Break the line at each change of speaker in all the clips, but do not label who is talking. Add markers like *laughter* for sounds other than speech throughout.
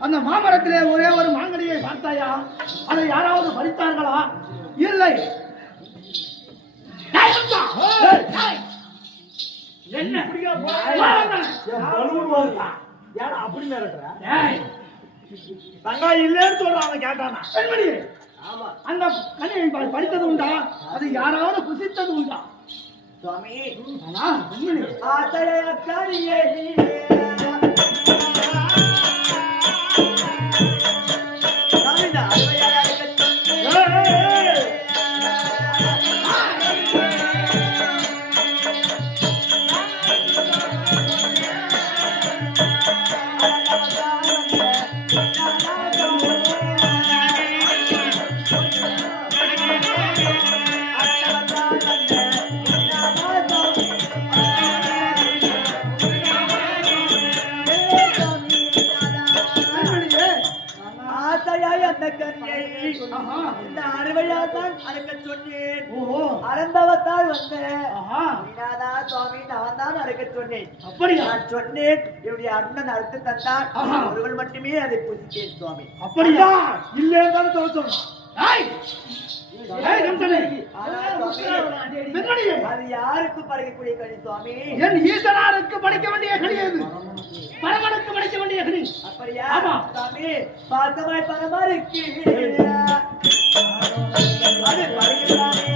அந்த மாமரத்திலே ஒரே ஒரு மாங்கனியை பார்த்தாயா? அதை யாராவது பறித்தார்களா? இல்லை! என்ன?
அப்படி தங்காய் இல்லைன்னு சொல்றான் அவன் கேட்டானா?
பெண்மணி!
ஆமா.
அந்த கனியை ப- பறித்தது உண்டா? அது யாராவது புசித்தது உண்டா?
சுவாமி.
பெண்மணி!
அறந்தவத்தால் வந்த.
ஆஹா.
மீனாதா சுவாமி நான் தான் அறுக்க சொன்னேன். நான் என்னுடைய அண்ணன் அறுத்து தந்தான். ஒருவன் மட்டுமே அதை புசித்தேன் சுவாமி.
அப்படியா?
சொல்ல சொன்னான் சுவாமி, அது யாருக்கு படைக்கக்கூடிய சுவாமி?
என் ஈசனாருக்கு படிக்க வேண்டிய கனி அது பரமனுக்கு படிக்க வேண்டிய கனி.
அப்படியா. சாமி பார்த்தமாய் பரமா இருக்கு அது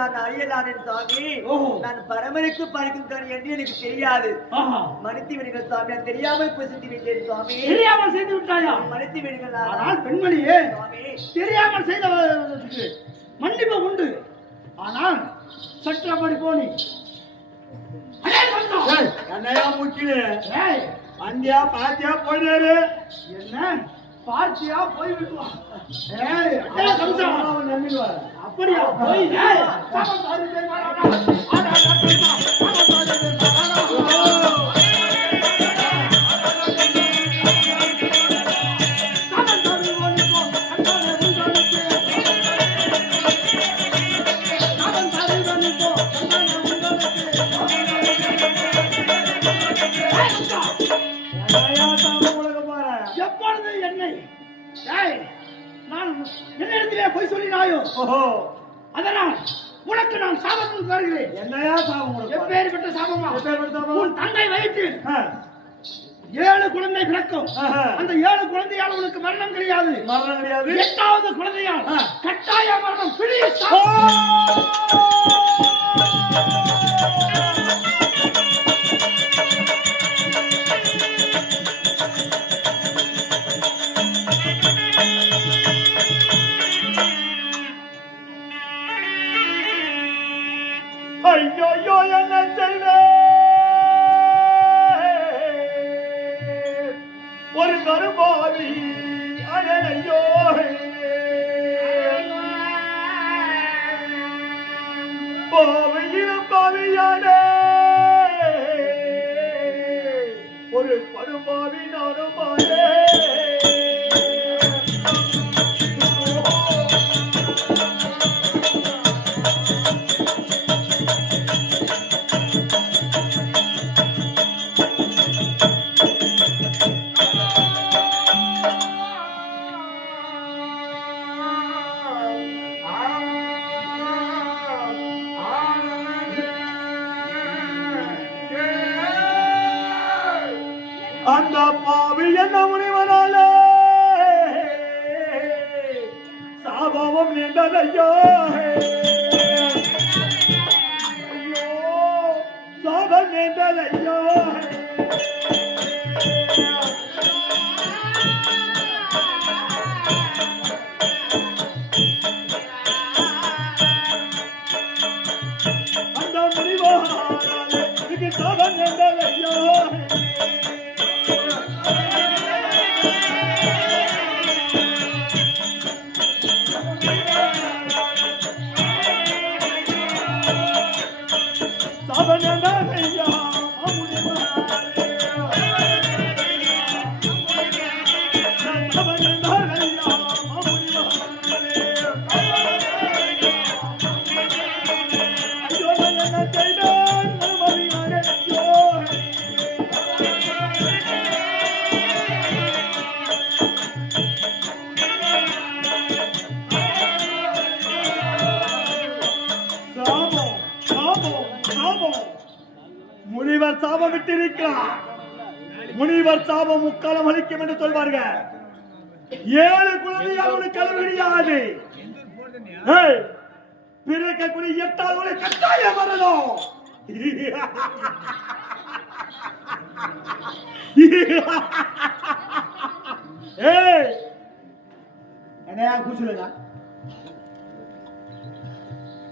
நான் அறியலானேன் சாமி. நான் பரமருக்கு படைக்கிறார் என்று எனக்கு தெரியாது. மன்னித்து விடுங்கள் சுவாமி நான் தெரியாமல் புசித்து விட்டேன் சுவாமி
தெரியாமல் செய்து விட்டாயா?
மன்னித்து விடுங்கள்
ஆனால் பெண்மணியே தெரியாமல் செய்தவர்களுக்கு மன்னிப்பு உண்டு. ஆனால் சற்று அப்படி போனி!
என்னையா முக்கிய அந்தியா பாத்தியா போயிடாரு
என்ன? பார்த்தியா போய் விட்டுவான் ஏய் அடே அப்படியா போய் எப்பொழுது என்னை நான் என்னிடத்திலே பொய் சொல்லினாயோ? அதனால் உனக்கு நான் சாபம் தருகிறேன்.
என்னையா சாபம்
எப்பேற்பட்ட சாபமா? உன் தந்தை வயிற்றில் ஏழு குழந்தை பிறக்கும். அந்த ஏழு குழந்தையால் உனக்கு மரணம் கிடையாது.
மரணம் கிடையாது?
எட்டாவது குழந்தையால். கட்டாய மரணம். பிடி
பாவியானே ஒரு படுபாவி நானுமானே गया है। சாபனடா ஐயா முனிவர் சாபம் விட்டிருக்கிறார். முனிவர் சாபம் முக்காலம் அளிக்கும் என்று சொல்வார்கள். ஏழு குழந்தை அவனுக்கு அளவு கிடையாது ஏய், பிறக்கக்கூடிய எட்டாவது ஒரு கட்டாயம் வரணும் ஏய்
என்னையா கூச்சுலுங்க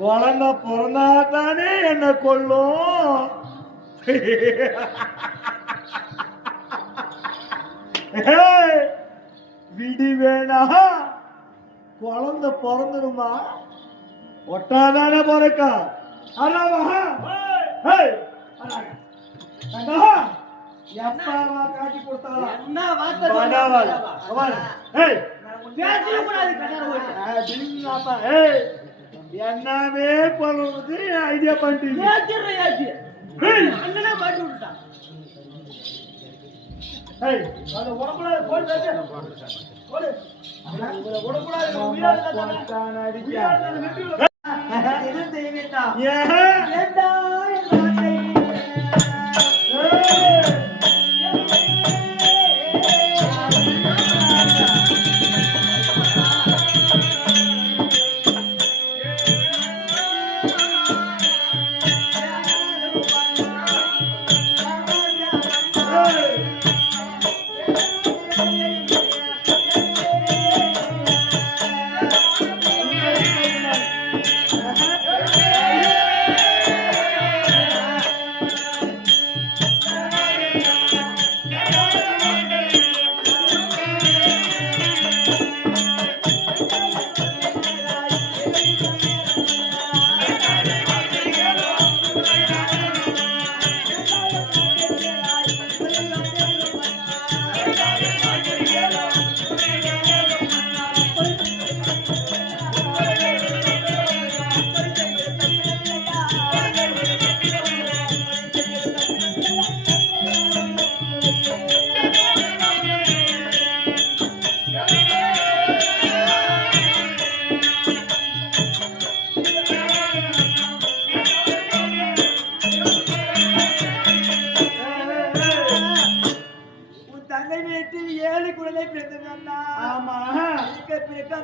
குழந்தை பிறந்தாதானே என்ன கொல்லும். விடி வேணா. குழந்தை பிறந்துருமா? ஒட்டாதானே பிறக்கா. தங்கா, எப்பாவா காட்டி கொடுத்தாளா?
என்ன வார்த்தை
என்னவே பண்ணுறது ஐடியா. ஏய்,
அண்ணனே மாட்டி விட்டுட்டான்.
ஏய்,
அதை விடக்கூடாது, போய் பேசு. போடு. இவரை விடக்கூடாது, இவன் உயிரோட இருந்தா தானே. இருந்தா வெட்டி விடு.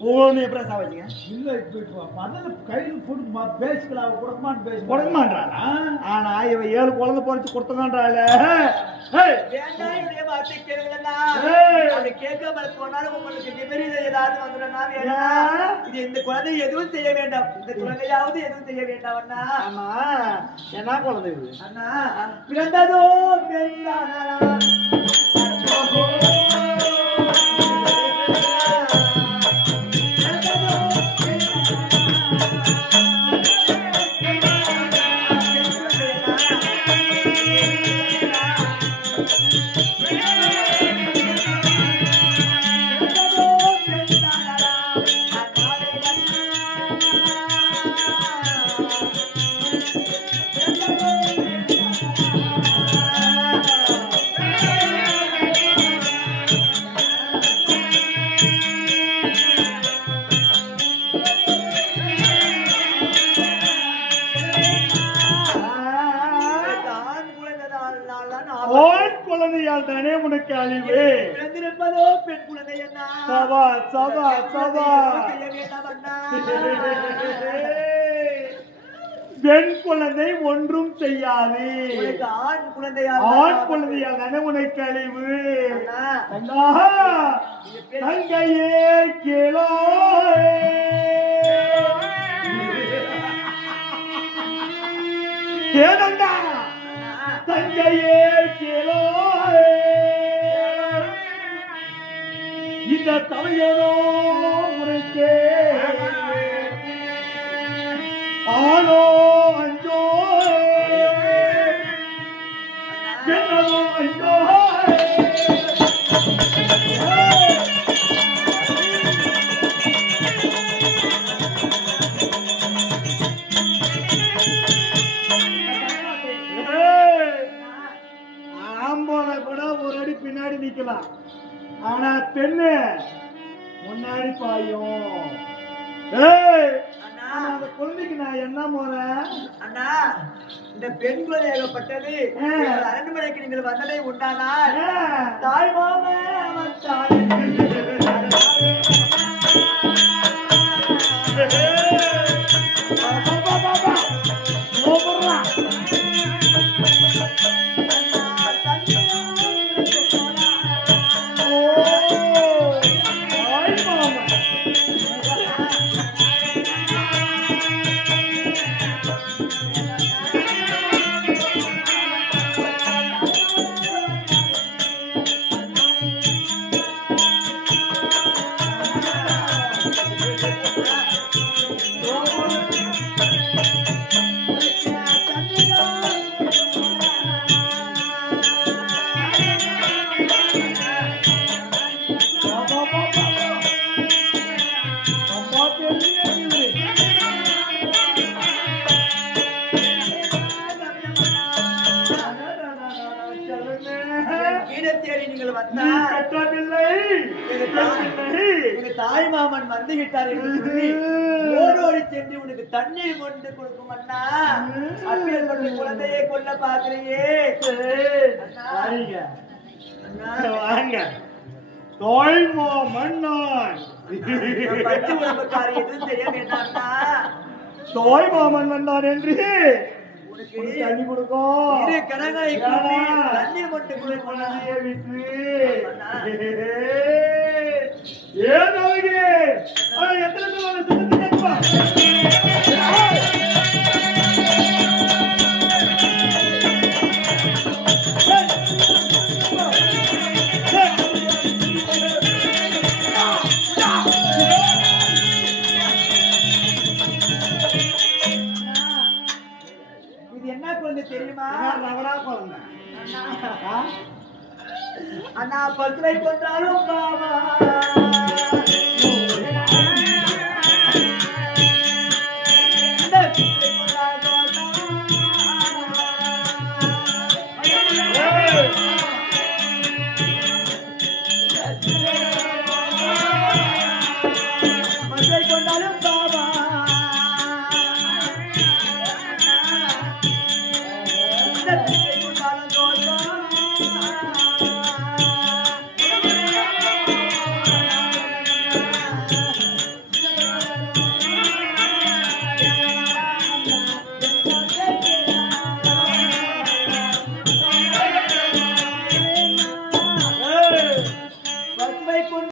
ஒவ்வொன்று எப்படி சாவ வச்சீங்க?
இல்ல இப்ப முதல்ல கையில் போட்டு பேசிக்கலாம் கொடுக்கமான்னு பேசி
கொடுக்க மாட்டானா ஆனா இவ ஏழு குழந்தை பொறிச்சு கொடுத்தங்கன்றாள்
இந்த குழந்தை எதுவும் செய்ய வேண்டாம். இந்த குழந்தையாவது எதுவும் செய்ய வேண்டாம் அண்ணா
ஆமா. என்ன குழந்தை இது?
அண்ணா பிறந்ததோ பெண்ணானா
அழிவு
பிறந்திருப்பதோ பெண் குழந்தை அண்ணா
சபா சபா சபா பெண் குழந்தை ஒன்றும் செய்யாது.
ஆண் குழந்தையா
ஆண் குழந்தையால் தானே உனக்கு அழிவு தங்கையே கேளோ. ஏனண்டா இந்த தலையனோ உனக்கே ஆனோ பெண்ணு முன்னாடி பாயும். அந்த குழந்தைக்கு நான் என்ன முறை
அண்ணா இந்த பெண் குழந்தை ஏகப்பட்டது. அரண்மனைக்கு நீங்கள் வந்ததை உண்டானால்
ஏய்.
தாய் மாமே அவன் தாய். *laughs* வந்து விட்டார் என்று சொல்லி ஓடோடி சென்று உனக்கு தண்ணீர் கொண்டு கொடுக்கும் அண்ணா. அப்பேற்பட்ட குழந்தையை கொல்ல பாக்குறியே அண்ணா.
வாங்க தோய்மோ மன்னான்
பச்சை உடம்புக்காரி எதுவும் செய்ய வேண்டாம்னா
தோய் மாமன் வந்தான் என்று தண்ணி கொடுக்கும்
இரு கரங்களை? தண்ணீர் மட்டும்
விட்டு.
குழந்தை அண்ணா அண்ணா பசுவை கொண்டாலும் பாவா